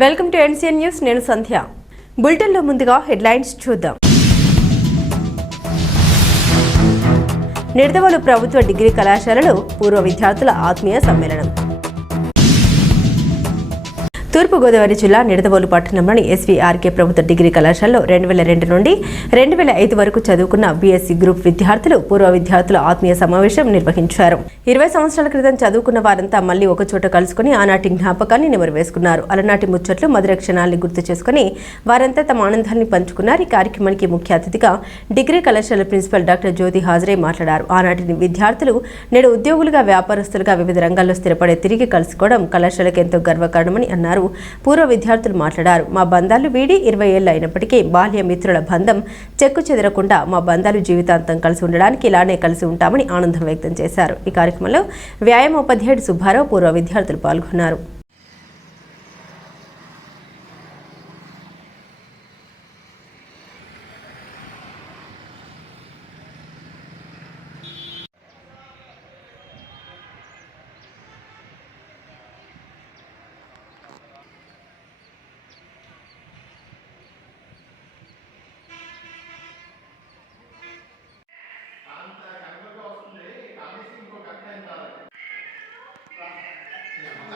Welcome to NCN news నేను సంధ్య. బులెటిన్లో ముందుగా హెడ్లైన్స్ చూద్దాం. నిడదవోలు ప్రభుత్వ డిగ్రీ కళాశాలలో పూర్వ విద్యార్థుల ఆత్మీయ సమ్మేళనం. తూర్పుగోదావరి జిల్లా నిడదవోలు పట్టణంలోని ఎస్వీఆర్కే ప్రభుత్వ డిగ్రీ కళాశాలలో రెండు వేల రెండు నుండి రెండు వేల ఐదు వరకు చదువుకున్న బీఎస్సీ గ్రూప్ విద్యార్థులు పూర్వ విద్యార్థుల ఆత్మీయ సమావేశం నిర్వహించారు. ఇరవై సంవత్సరాల క్రితం చదువుకున్న వారంతా మళ్ళీ ఒకచోట కలుసుకుని ఆనాటి జ్ఞాపకాన్ని నెమరు వేసుకున్నారు అలనాటి ముచ్చట్లు మధుర క్షణాల్ని గుర్తు చేసుకుని వారంతా తమ ఆనందాన్ని పంచుకున్నారు. ఈ కార్యక్రమానికి ముఖ్య అతిథిగా డిగ్రీ కళాశాల ప్రిన్సిపల్ డాక్టర్ జ్యోతి హాజరై మాట్లాడారు. ఆనాటి విద్యార్థులు నేడు ఉద్యోగులుగా వ్యాపారస్తులుగా వివిధ రంగాల్లో స్థిరపడే తిరిగి కలుసుకోవడం కళాశాలకు ఎంతో గర్వకారణమని అన్నారు. పూర్వ విద్యార్థులు మాట్లాడారు. మా బంధాలు వీడి ఇరవై ఏళ్ళు అయినప్పటికీ బాల్య మిత్రుల బంధం చెక్కు చెదరకుండా మా బంధాలు జీవితాంతం కలిసి ఉండడానికి ఇలానే కలిసి ఉంటామని ఆనందం వ్యక్తం చేశారు. ఈ కార్యక్రమంలో వ్యాయామోపాధ్యాయుడు సుబ్బారావు పూర్వ విద్యార్థులు పాల్గొన్నారు అడిగితే నేను లేని అంట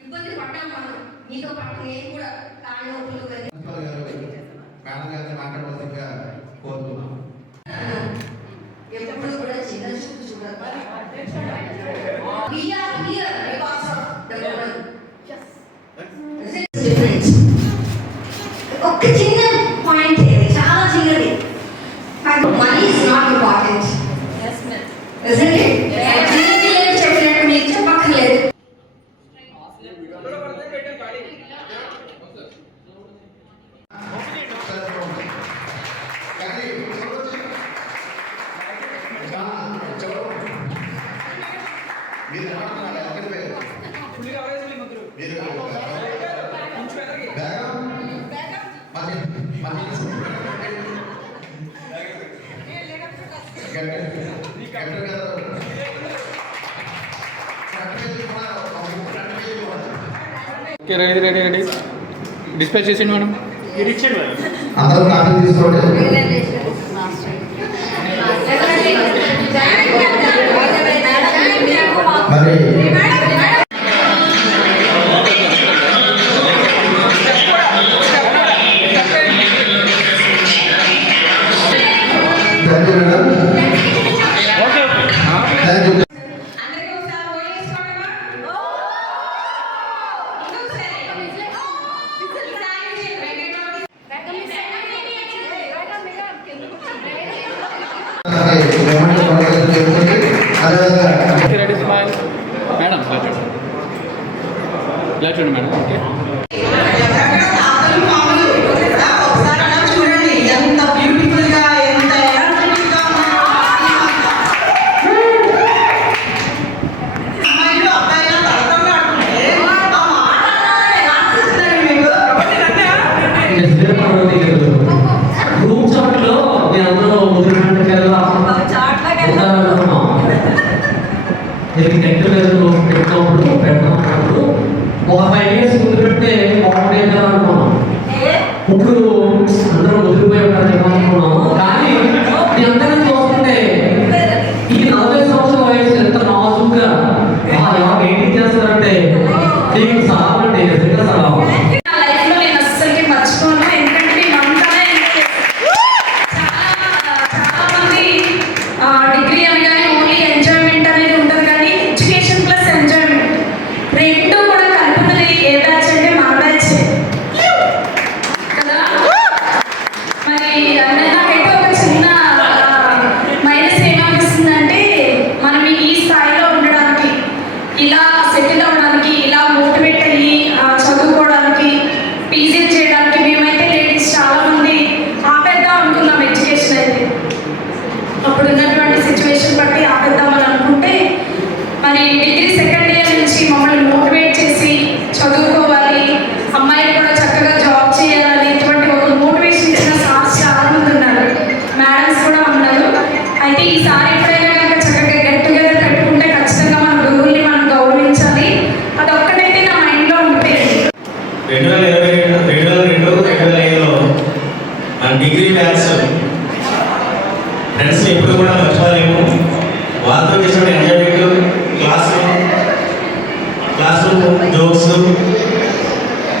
ఇబ్బంది పడ్డాం మనం మీతో పాటు నేను కూడా కాళ్ళు మేడం గారిని మాట్లాడవలసిందిగా కోరుతున్నాను రెడీ రెడీ రెడీ. డిస్పాచ్ చేసిండి మేడం. అందరూ కాపీ తీసుకోండి మరి ఇలా చూడండి మేడం క్లాస్ రూమ్ జోక్స్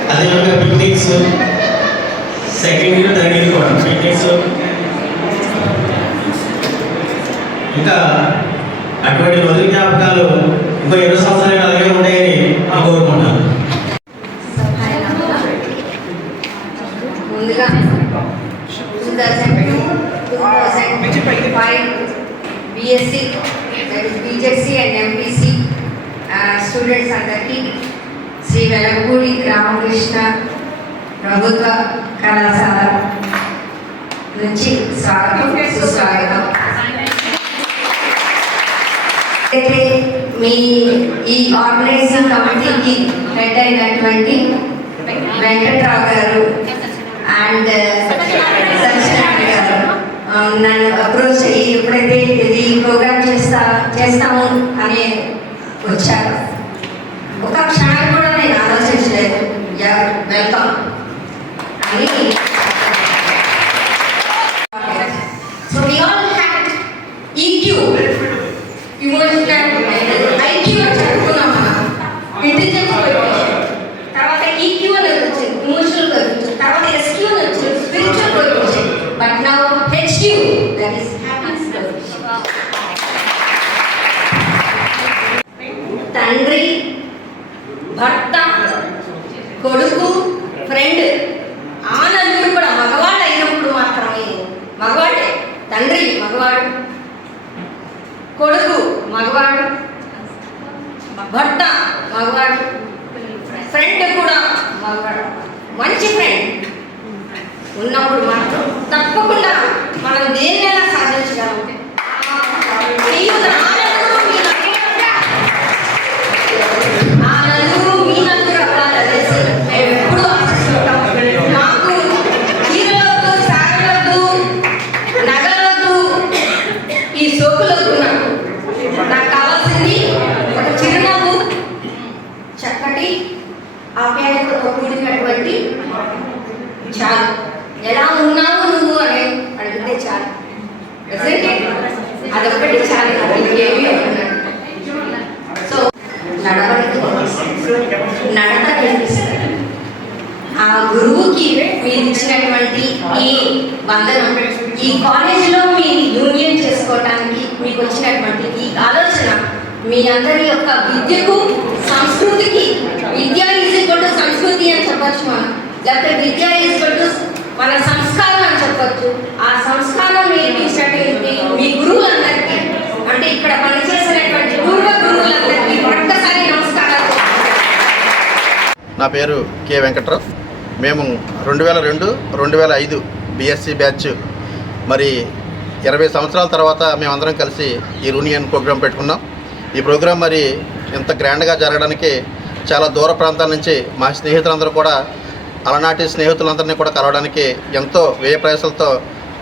అదేవిధంగా picnics second year third year కూడా పిక్నిక్స్ ఇంకా అటువంటి రోజు జ్ఞాపకాలు ఇంకో ఇరవై సంవత్సరాలు అలాగే ఉంటాయని నేను కోరుకుంటున్నాను ముందుగా two thousand two two thousand five BSc BZC and MPC students అందరికీ శ్రీ వెలగపూడి రామకృష్ణ ప్రభుత్వ కళాశాల నుంచి స్వాగతం సుస్వాగతం. అయితే మీ ఈ ఆర్గనైజింగ్ కమిటీకి హెడ్ అయినటువంటి వెంకట్రావు గారు అండ్ uh, సత్యనారాయణ గారు నన్ను అప్రోచ్ అయ్యి ఎప్పుడైతే ఇది ప్రోగ్రామ్ చేస్తా చేస్తాము అని వచ్చారు ఒక క్షణం కూడా నేను ఆలోచించలేదు యా వెల్కమ్ అని so we all had EQ emotional IQ అని చెప్పుకున్నాం మనం ఇంటెలిజెన్స్ కోఎఫిషియంట్ తర్వాత ఈక్యూ అని భర్త కొడుకు ఫ్రెండ్ ఆ నలుగురు కూడా మగవాడు అయినప్పుడు మాత్రమే మగవాడే తండ్రి మగవాడు కొడుకు మగవాడు భర్త మగవాడు ఫ్రెండ్ కూడా మగవాడు. మంచి ఫ్రెండ్ ఉన్నప్పుడు మాత్రం తప్పకుండా మనం దేన్నైనా ఇచ్చినటువంటి ఈ వందనం. ఈ కాలేజీలో మీ యూనియన్ చేసుకోవటానికి మీకు వచ్చినటువంటి ఈ ఆలోచన మీ అందరి యొక్క విద్యకు సంస్కృతికి విద్య ఈజ్ టు సంస్కృతి అని చెప్పచ్చు మనం. లేకపోతే విద్య ఈజ్ టు మన సంస్కారం అని చెప్పచ్చు. ఆ సంస్కారం నేర్పించినటువంటి మీ గురువులందరికీ అంటే ఇక్కడ పనిచేసినటువంటి పూర్వ గురువులందరికీ ఒక్కసారి నమస్కారాలు. నా పేరు కె వెంకట్రావు. మేము రెండు వేల రెండు రెండు వేల ఐదు బిఎస్సి బ్యాచ్ మరి ఇరవై సంవత్సరాల తర్వాత మేమందరం కలిసి ఈ యూనియన్ ప్రోగ్రాం పెట్టుకున్నాం. ఈ ప్రోగ్రాం మరి ఇంత గ్రాండ్గా జరగడానికి చాలా దూర ప్రాంతాల నుంచి మా స్నేహితులందరూ కూడా అలనాటి స్నేహితులందరినీ కూడా కలవడానికి ఎంతో వ్యయ ప్రయాసాలతో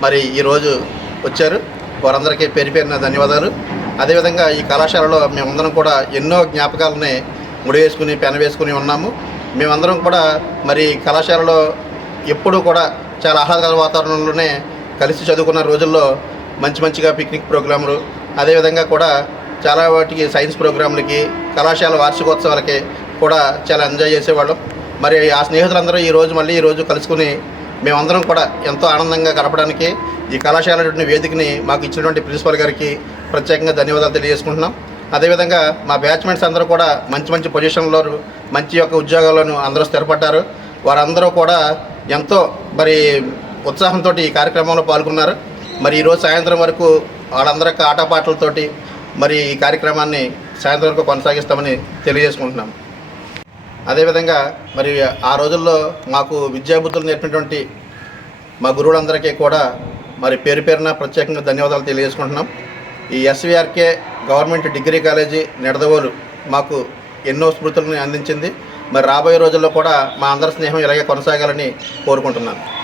మరి ఈరోజు వచ్చారు. వారందరికీ పేరు పేరిన ధన్యవాదాలు. అదేవిధంగా ఈ కళాశాలలో మేమందరం కూడా ఎన్నో జ్ఞాపకాలని ముడి వేసుకుని పెన వేసుకుని ఉన్నాము. మేమందరం కూడా మరి కళాశాలలో ఎప్పుడూ కూడా చాలా ఆహ్లాదకర వాతావరణంలోనే కలిసి చదువుకున్న రోజుల్లో మంచి మంచిగా పిక్నిక్ ప్రోగ్రాములు అదేవిధంగా కూడా చాలా వాటికి సైన్స్ ప్రోగ్రాంలకి కళాశాల వార్షికోత్సవాలకి కూడా చాలా ఎంజాయ్ చేసేవాళ్ళం. మరి ఆ స్నేహితులందరూ ఈ రోజు మళ్ళీ ఈ రోజు కలుసుకుని మేమందరం కూడా ఎంతో ఆనందంగా గడపడానికి ఈ కళాశాల వేదికని మాకు ఇచ్చినటువంటి ప్రిన్సిపల్ గారికి ప్రత్యేకంగా ధన్యవాదాలు తెలియజేసుకుంటున్నాం. అదేవిధంగా మా బ్యాచ్మెంట్స్ అందరూ కూడా మంచి మంచి పొజిషన్లో మంచి యొక్క ఉద్యోగాలను అందరూ స్థిరపడ్డారు. వారందరూ కూడా ఎంతో మరి ఉత్సాహంతో ఈ కార్యక్రమంలో పాల్గొన్నారు. మరి ఈరోజు సాయంత్రం వరకు వాళ్ళందరికీ ఆటపాటలతోటి మరి ఈ కార్యక్రమాన్ని సాయంత్రం వరకు కొనసాగిస్తామని తెలియజేసుకుంటున్నాం. అదేవిధంగా మరి ఆ రోజుల్లో మాకు విద్యాబుద్ధులు నేర్పినటువంటి మా గురువులందరికీ కూడా మరి పేరు పేరున ప్రత్యేకంగా ధన్యవాదాలు తెలియజేసుకుంటున్నాం. ఈ SVRK government degree college Nidadavolu మాకు ఎన్నో స్మృతులను అందించింది. మరి రాబోయే రోజుల్లో కూడా మా అందరి స్నేహం ఇలాగే కొనసాగాలని కోరుకుంటున్నాను.